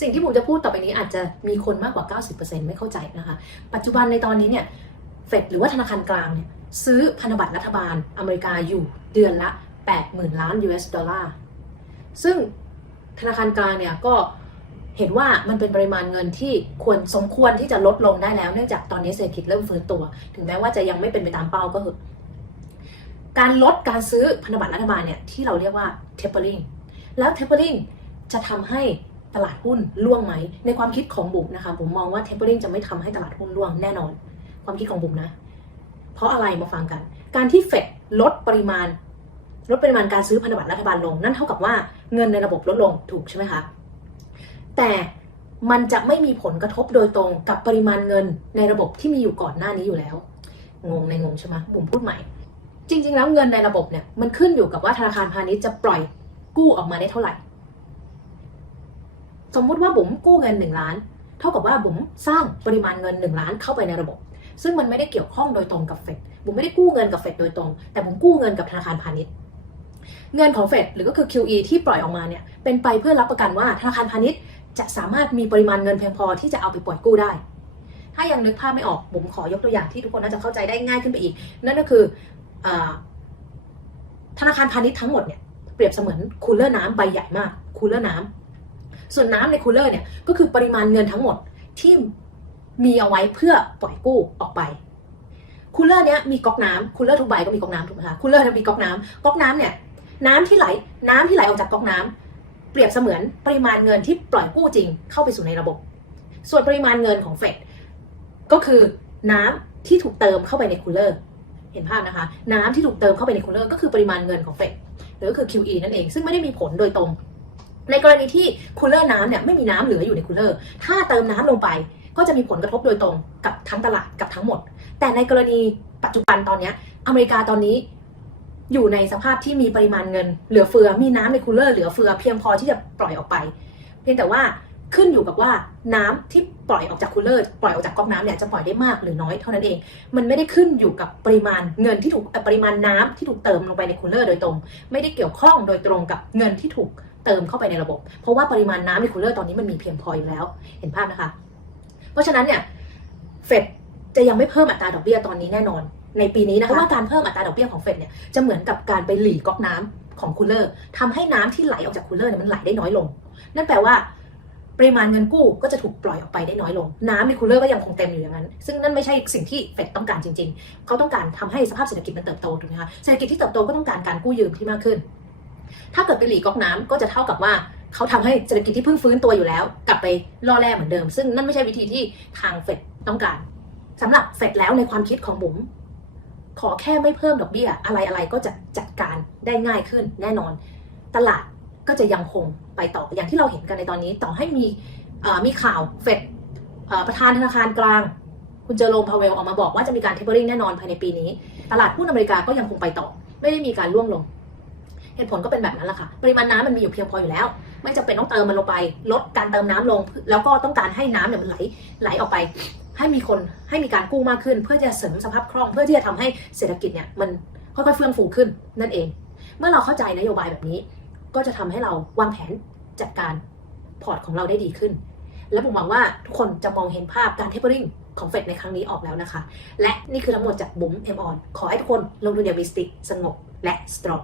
สิ่งที่ผมจะพูดต่อไปนี้อาจจะมีคนมากกว่า 90%ไม่เข้าใจนะคะ ปัจจุบันในตอนนี้เนี่ยเฟดหรือว่าธนาคารกลางเนี่ยซื้อพันธบัตรรัฐบาลอเมริกาอยู่เดือนละ 80,000 ล้าน US ดอลลาร์ ซึ่งธนาคารกลางเนี่ยก็เห็นว่ามันเป็นปริมาณเงินที่ควรสมควรที่จะลดลงได้แล้ว เนื่องจากตอนนี้เศรษฐกิจเริ่มฟื้นตัว ถึงแม้ว่าจะยังไม่เป็นไปตามเป้าก็คือการลดการซื้อพันธบัตรรัฐบาลเนี่ยที่เราเรียกว่า tapering แล้ว tapering จะทำให้ ตลาดหุ้นร่วงไหม ในความคิดของบุ๋มนะคะ ผมมองว่า tapering จะไม่ทำให้ตลาดหุ้นร่วงแน่นอน ความคิดของบุ๋มนะ เพราะอะไรมาฟังกัน การที่เฟดลดปริมาณ ลดปริมาณการซื้อพันธบัตรรัฐบาลลง นั่นเท่ากับว่าเงินในระบบลดลงถูกใช่ไหมคะ แต่มันจะไม่มีผลกระทบโดยตรงกับปริมาณเงินในระบบที่มีอยู่ก่อนหน้านี้อยู่แล้ว งงในงงใช่ไหมบุ๋มพูดใหม่ จริง ๆ แล้วเงินในระบบเนี่ยมันขึ้นอยู่กับว่าธนาคารพาณิชย์จะปล่อยกู้ออกมาได้เท่าไหร่ สมมุติว่าบุ๋มกู้เงินหนึ่งล้าน เท่ากับว่าบุ๋มสร้างปริมาณเงินหนึ่งล้านเข้าไปในระบบ ซึ่งมันไม่ได้เกี่ยวข้องโดยตรงกับเฟดบุ๋มไม่ได้กู้เงินกับเฟดโดยตรง แต่บุ๋มกู้เงินกับธนาคารพาณิชย์ เงินของเฟดหรือก็คือ QE ที่ปล่อยออกมาเนี่ยเป็นไปเพื่อรับประกันว่าธนาคารพาณิชย์จะสามารถมีปริมาณเงินเพียงพอที่จะเอาไปปล่อยกู้ได้ ถ้ายังนึกภาพไม่ออกบุ๋มขอยกตัวอย่างที่ทุกคนน่าจะเข้าใจได้ง่ายขึ้นไปอีก นั่นก็คืออธนาคารพาณิชย์ทั้งหมดเนี่ยเปรียบเสมือนคูลเลอร์น้ำใบใหญ่มากคูลเลอร์น้ำ ส่วนน้ำในคูลเลอร์เนี่ยก็คือปริมาณเงินทั้งหมดที่มีเอาไว้เพื่อปล่อยกู้ออกไปคูลเลอร์เนี้ยมีก๊อกน้ำคูลเลอร์ทุกใบก็มีก๊อกน้ำถูกไหมคะคูลเลอร์มีก๊อกน้ำก๊อกน้ำเนี่ยน้ำที่ไหลน้ำที่ไหลออกจากก๊อกน้ำเปรียบเสมือนปริมาณเงินที่ปล่อยกู้จริงเข้าไปสู่ในระบบ ส่วนปริมาณเงินของเฟดก็คือน้ำที่ถูกเติมเข้าไปในคูลเลอร์เห็นภาพนะคะ น้ำที่ถูกเติมเข้าไปในคูลเลอร์ก็คือปริมาณเงินของเฟดหรือก็คือ QE นั่นเองซึ่งไม่ได้มีผลโดยตรง ในกรณีที่คูลเลอร์น้ำเนี่ยไม่มีน้ำเหลืออยู่ในคูลเลอร์ถ้าเติมน้ำลงไปก็จะมีผลกระทบโดยตรงกับทั้งตลาดกับทั้งหมด แต่ในกรณีปัจจุบันตอนนี้อเมริกาตอนนี้อยู่ในสภาพที่มีปริมาณเงิน เหลือเฟือมีน้ำในคูลเลอร์เหลือเฟือเพียงพอที่จะปล่อยออกไป เพียงแต่ว่าขึ้นอยู่กับว่าน้ำที่ปล่อยออกจากคูลเลอร์ปล่อยออกจากก๊อกน้ำเนี่ยจะปล่อยได้มากหรือน้อยเท่านั้นเอง มันไม่ได้ขึ้นอยู่กับปริมาณเงินที่ถูกเอ่ปริมาณน้ำที่ถูกเติมลงไปในคูลเลอร์โดยตรง ไม่ได้เกี่ยวข้องโดยตรงกับเงินที่ถูก เติมเข้าไปในระบบ เพราะว่าปริมาณน้ำในคูลเลอร์ตอนนี้มันมีเพียงพออยู่แล้ว เห็นภาพนะคะ เพราะฉะนั้นเนี่ยเฟดจะยังไม่เพิ่มอัตราดอกเบี้ยตอนนี้แน่นอน ในปีนี้นะคะเพราะว่าการเพิ่มอัตราดอกเบี้ยของเฟดเนี่ยจะเหมือนกับการไปหลีก๊อกน้ำของคูลเลอร์ทำให้น้ำที่ไหลออกจากคูลเลอร์เนี่ยมันไหลได้น้อยลง นั่นแปลว่าปริมาณเงินกู้ก็จะถูกปล่อยออกไปได้น้อยลง น้ำในคูลเลอร์ก็ยังคงเต็มอยู่อย่างนั้น ซึ่งนั่นไม่ใช่สิ่งที่เฟดต้องการจริง ๆ เขาต้องการทำให้สภาพเศรษฐกิจมันเติบโตถูกไหมคะเศรษฐกิจที่เติบโตก็ต้องการการกู้ยืมที่มากขึ้น ถ้าเกิดไปหลีก๊อกน้ำก็จะเท่ากับว่าเขาทำให้เศรษฐกิจที่เพิ่งฟื้นตัวอยู่แล้ว กลับไปล่อแร่เหมือนเดิม ซึ่งนั่นไม่ใช่วิธีที่ทางเฟดต้องการสำหรับเฟดแล้วในความคิดของบุ๋มขอแค่ไม่เพิ่มดอกเบี้ย อะไรอะไรก็จะจัดการได้ง่ายขึ้นแน่นอน ตลาดก็จะยังคงไปต่ออย่างที่เราเห็นกันในตอนนี้ ต่อให้มีมีข่าวเฟดประธานธนาคารกลาง คุณเจอโรมพาเวลออกมาบอกว่าจะมีการเทปเปอริงแน่นอนภายในปีนี้ ตลาดหุ้นอเมริกาก็ยังคงไปต่อ ไม่ได้มีการร่วงลง เหตุผลก็เป็นแบบนั้นแหละค่ะ ปริมาณน้ำมันมีอยู่เพียงพออยู่แล้ว ไม่จำเป็นต้องเติมมันลงไป ลดการเติมน้ำลง แล้วก็ต้องการให้น้ำเนี่ยมันไหลไหลออกไป ให้มีคนให้มีการกู้มากขึ้น เพื่อจะเสริมสภาพคล่อง เพื่อที่จะทำให้เศรษฐกิจเนี่ยมันค่อยๆเฟื่องฟูขึ้นนั่นเอง เมื่อเราเข้าใจนโยบายแบบนี้ ก็จะทำให้เราวางแผนจัดการพอร์ตของเราได้ดีขึ้น และผมหวังว่าทุกคนจะมองเห็นภาพการเทปเปอริงของเฟดในครั้งนี้ออกแล้วนะคะ และนี่คือทั้งหมดจากบุ๋มเอ็มออน ขอให้ทุกคนลงทุนอย่างมีสติสงบและสตรอง